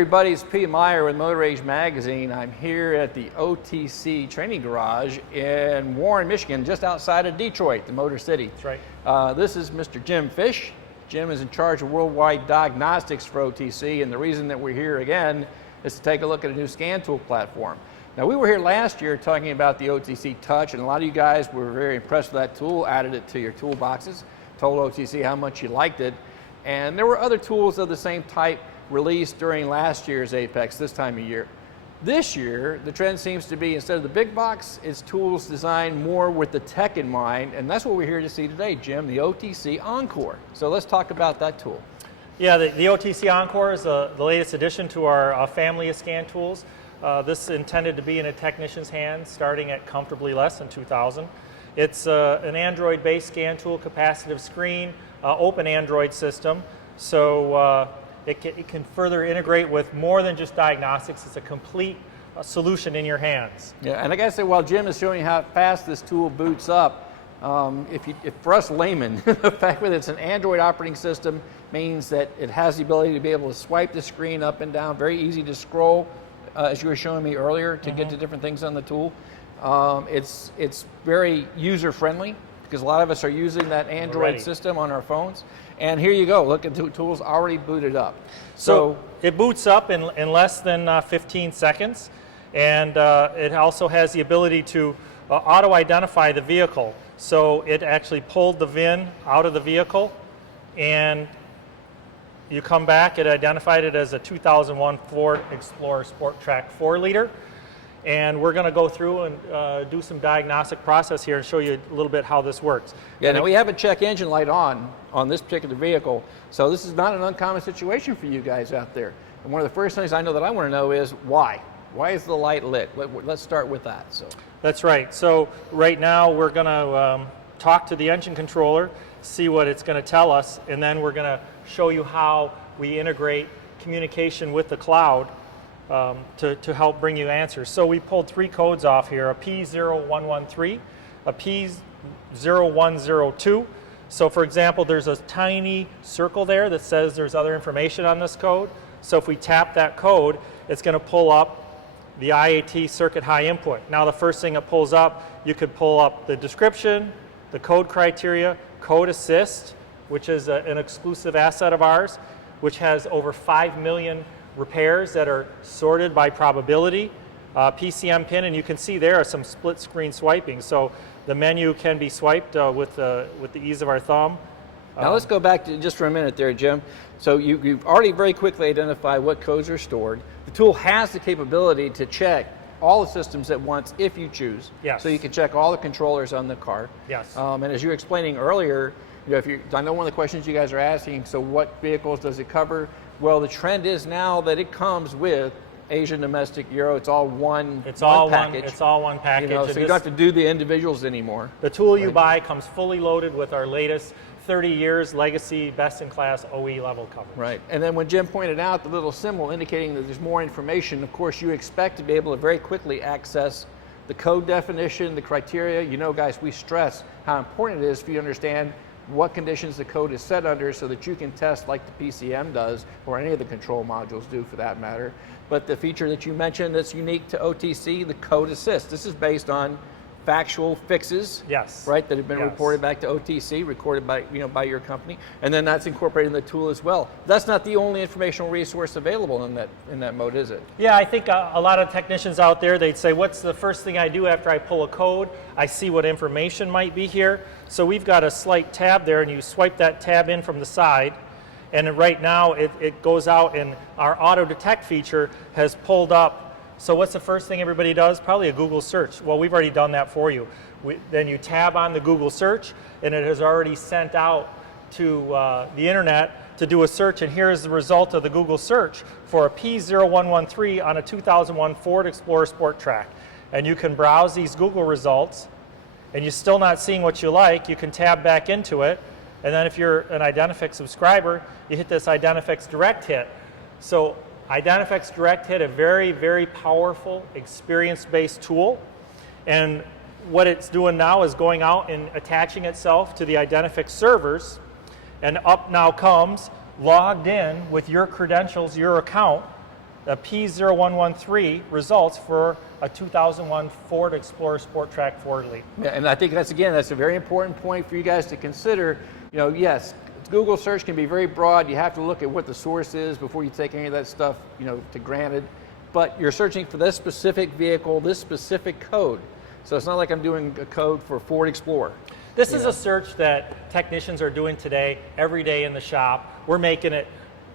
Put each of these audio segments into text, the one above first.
everybody, it's Pete Meyer with Motor Age Magazine. I'm here at the OTC Training Garage in Warren, Michigan, just outside of Detroit, the Motor City. That's right. This is Mr. Jim Fish. Jim is in charge of worldwide diagnostics for OTC, and the reason that we're here again is to take a look at a new scan tool platform. Now, we were here last year talking about the OTC Touch, and a lot of you guys were very impressed with that tool, added it to your toolboxes, told OTC how much you liked it, and there were other tools of the same type released during last year's Apex this time of year. This year, the trend seems to be, instead of the big box, it's tools designed more with the tech in mind, and that's what we're here to see today, Jim, the Otc Encore. So let's talk about that tool. Yeah, the Otc Encore is the latest addition to our family of scan tools. This is intended to be in a technician's hand, starting at comfortably less than $2,000. It's an Android-based scan tool, capacitive screen, open Android system. So it can further integrate with more than just diagnostics. It's a complete solution in your hands. Yeah, and I gotta say, while Jim is showing you how fast this tool boots up, if for us laymen, the fact that it's an Android operating system means that it has the ability to be able to swipe the screen up and down, very easy to scroll, as you were showing me earlier, to get to different things on the tool. It's very user-friendly, because a lot of us are using that Android system on our phones. And here you go, look at the tool's already booted up. So it boots up in less than 15 seconds, and it also has the ability to auto-identify the vehicle. So it actually pulled the VIN out of the vehicle, and you come back, it identified it as a 2001 Ford Explorer Sport Track 4-liter. And we're going to go through and do some diagnostic process here and show you a little bit how this works. Yeah, now we have a check engine light on this particular vehicle, so this is not an uncommon situation for you guys out there. And one of the first things I know that I want to know is why? Why is the light lit? Let's start with that. So that's right. So right now we're going to talk to the engine controller, see what it's going to tell us, and then we're going to show you how we integrate communication with the cloud to help bring you answers. So we pulled 3 codes off here, a P0113, a P0102. So for example, there's a tiny circle there that says there's other information on this code. So if we tap that code, it's going to pull up the IAT circuit high input. Now the first thing it pulls up, you could pull up the description, the code criteria, code assist, which is an exclusive asset of ours, which has over 5 million repairs that are sorted by probability, PCM pin, and you can see there are some split screen swiping. So the menu can be swiped with the ease of our thumb. Now let's go back to just for a minute there, Jim. So you've already very quickly identified what codes are stored. The tool has the capability to check all the systems at once if you choose. Yes. So you can check all the controllers on the car. Yes. And as you were explaining earlier, I know one of the questions you guys are asking, so what vehicles does it cover? Well, the trend is now that it comes with Asian, domestic, Euro. It's all one package. It's all one package. So you don't have to do the individuals anymore. The tool you buy comes fully loaded with our latest 30 years legacy, best-in-class OE level coverage. Right. And then when Jim pointed out the little symbol indicating that there's more information, of course, you expect to be able to very quickly access the code definition, the criteria. You know, guys, we stress how important it is for you to understand what conditions the code is set under so that you can test like the PCM does, or any of the control modules do for that matter. But the feature that you mentioned that's unique to OTC, the code assist. This is based on factual fixes, yes, right, that have been reported back to OTC, recorded by by your company, and then that's incorporated in the tool as well. That's not the only informational resource available in that mode, is it? Yeah, I think a lot of technicians out there, they'd say, what's the first thing I do after I pull a code? I see what information might be here. So we've got a slight tab there, and you swipe that tab in from the side, and right now it goes out, and our auto detect feature has pulled up. So what's the first thing everybody does? Probably a Google search. Well, we've already done that for you. Then you tab on the Google search, and it has already sent out to the internet to do a search, and here is the result of the Google search for a P0113 on a 2001 Ford Explorer Sport Track. And you can browse these Google results, and you're still not seeing what you like, you can tab back into it, and then if you're an Identifix subscriber, you hit this Identifix Direct Hit. So Identifix Direct Hit, a very, very powerful, experience-based tool. And what it's doing now is going out and attaching itself to the Identifix servers. And up now comes, logged in with your credentials, your account, the P0113 results for a 2001 Ford Explorer Sport Track 4 Elite. Yeah, and I think that's a very important point for you guys to consider. You know, yes, Google search can be very broad. You have to look at what the source is before you take any of that stuff, you know, to granted. But you're searching for this specific vehicle, this specific code. So it's not like I'm doing a code for Ford Explorer. This is a search that technicians are doing today, every day in the shop. We're making it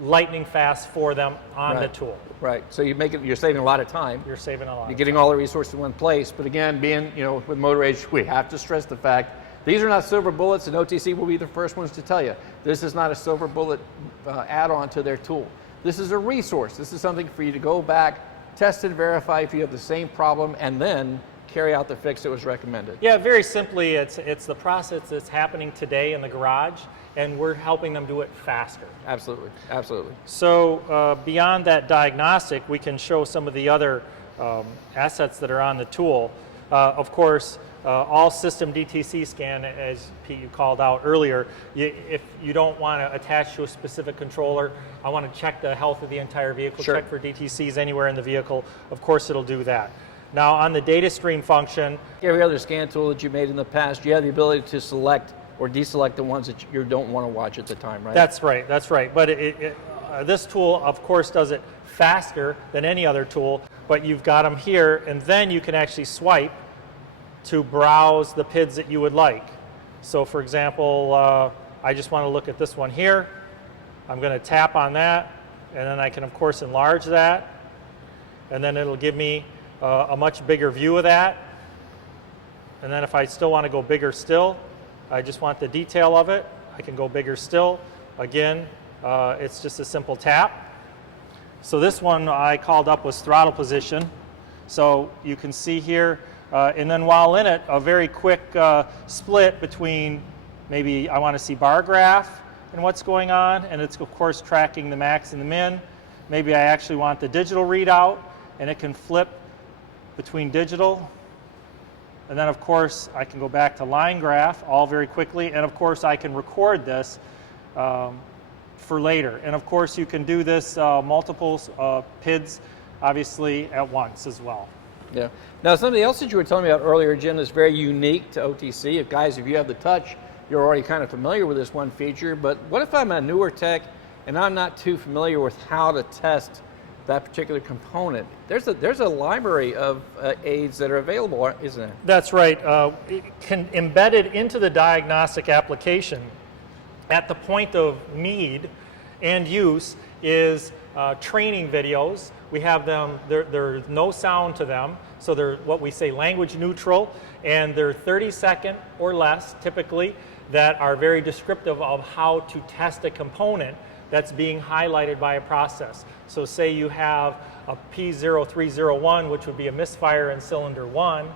lightning fast for them on the tool. Right. So you're saving a lot of time. You're saving a lot. You're getting all the resources in one place. But again, being, you know, with Motor Age, we have to stress the fact these are not silver bullets, and OTC will be the first ones to tell you. This is not a silver bullet add-on to their tool. This is a resource. This is something for you to go back, test and verify if you have the same problem, and then carry out the fix that was recommended. Yeah, very simply, it's the process that's happening today in the garage, and we're helping them do it faster. Absolutely, absolutely. So beyond that diagnostic, we can show some of the other assets that are on the tool. Of course, all system DTC scan, as Pete, you called out earlier, if you don't want to attach to a specific controller, I want to check the health of the entire vehicle, check for DTCs anywhere in the vehicle, of course it'll do that. Now on the data stream function, every other scan tool that you made in the past, you have the ability to select or deselect the ones that you don't want to watch at the time, right? That's right, that's right. But this tool, of course, does it faster than any other tool, but you've got them here, and then you can actually swipe to browse the PIDs that you would like. So for example, I just want to look at this one here. I'm going to tap on that, and then I can, of course, enlarge that, and then it'll give me a much bigger view of that. And then if I still want to go bigger still, I just want the detail of it, I can go bigger still. Again, it's just a simple tap. So this one I called up was throttle position. So you can see here, and then while in it, a very quick split between maybe I want to see bar graph and what's going on, and it's of course tracking the max and the min. Maybe I actually want the digital readout, and it can flip between digital. And then of course I can go back to line graph all very quickly, and of course I can record this for later. And of course you can do this multiple PIDs obviously at once as well. Yeah. Now something else that you were telling me about earlier, Jim, that's very unique to OTC. If you have the touch, you're already kind of familiar with this one feature, but what if I'm a newer tech and I'm not too familiar with how to test that particular component? There's a library of aids that are available, isn't there? That's right. Embedded into the diagnostic application at the point of need and use is training videos. We have them, there's no sound to them, so they're what we say language neutral, and they're 30-second or less typically, that are very descriptive of how to test a component that's being highlighted by a process. So say you have a P0301, which would be a misfire in cylinder 1,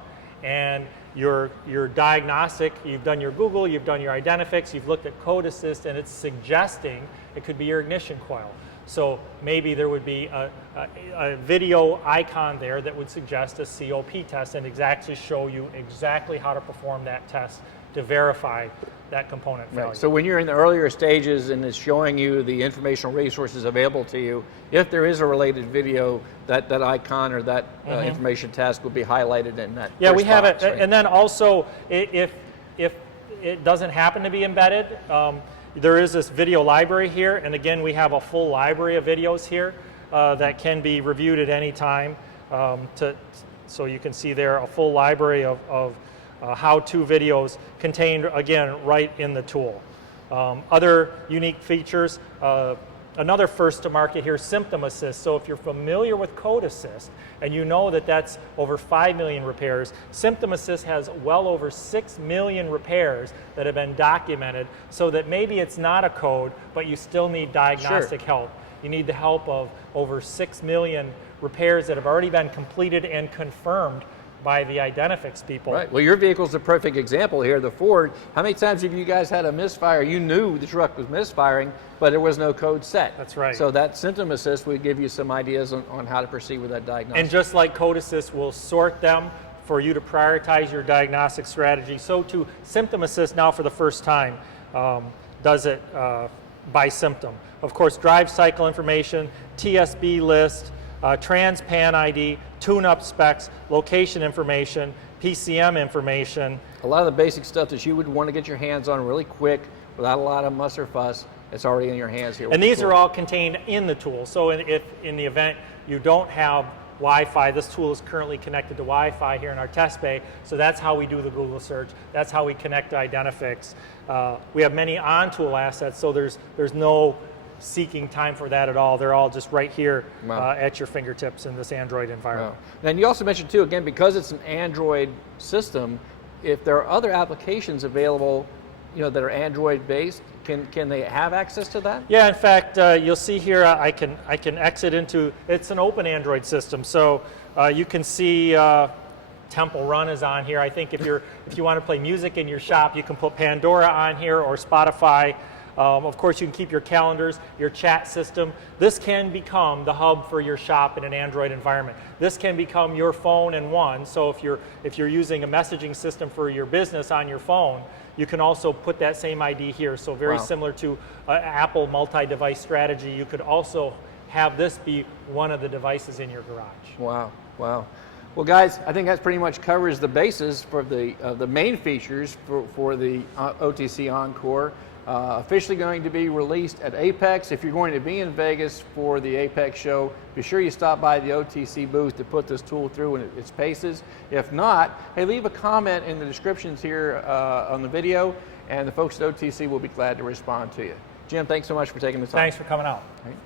and your diagnostic, you've done your Google, you've done your Identifix, you've looked at Code Assist, and it's suggesting it could be your ignition coil. So maybe there would be a video icon there that would suggest a COP test and exactly show you exactly how to perform that test to verify that component failure. Right. So when you're in the earlier stages and it's showing you the informational resources available to you, if there is a related video, that icon or that information task will be highlighted in that. Yeah, we have box, it. right? And then also, if it doesn't happen to be embedded, there is this video library here, and again, we have a full library of videos here that can be reviewed at any time. So you can see there a full library of how-to videos contained, again, right in the tool. Other unique features, another first to market here, Symptom Assist. So if you're familiar with Code Assist and you know that that's over 5 million repairs, Symptom Assist has well over 6 million repairs that have been documented, so that maybe it's not a code, but you still need diagnostic help. You need the help of over 6 million repairs that have already been completed and confirmed by the Identifix people. Right. Well, your vehicle's a perfect example here, the Ford. How many times have you guys had a misfire? You knew the truck was misfiring, but there was no code set. That's right. So that Symptom Assist would give you some ideas on how to proceed with that diagnosis. And just like Code Assist will sort them for you to prioritize your diagnostic strategy, so too Symptom Assist now for the first time does it by symptom. Of course, drive cycle information, TSB list, trans pan ID, tune-up specs, location information, PCM information. A lot of the basic stuff that you would want to get your hands on really quick without a lot of muss or fuss. It's already in your hands here. And these are all contained in the tool. So if in the event you don't have Wi-Fi, this tool is currently connected to Wi-Fi here in our test bay. So that's how we do the Google search. That's how we connect to Identifix. We have many on-tool assets, so there's no seeking time for that at all. They're all just right here at your fingertips in this Android environment. Wow. And you also mentioned too, again, because it's an Android system, if there are other applications available, that are Android based, can they have access to that? Yeah, in fact, you'll see here I can exit into, it's an open Android system, so you can see Temple Run is on here. I think if you want to play music in your shop, you can put Pandora on here or Spotify. Of course, you can keep your calendars, your chat system. This can become the hub for your shop in an Android environment. This can become your phone in one. So if you're using a messaging system for your business on your phone, you can also put that same ID here. So very similar to Apple multi-device strategy, you could also have this be one of the devices in your garage. Wow, wow. Well, guys, I think that pretty much covers the basis for the main features for the OTC Encore. Officially going to be released at Apex. If you're going to be in Vegas for the Apex show, be sure you stop by the OTC booth to put this tool through its paces. If not, hey, leave a comment in the descriptions here on the video, and the folks at OTC will be glad to respond to you. Jim, thanks so much for taking the time. Thanks for coming out. Right.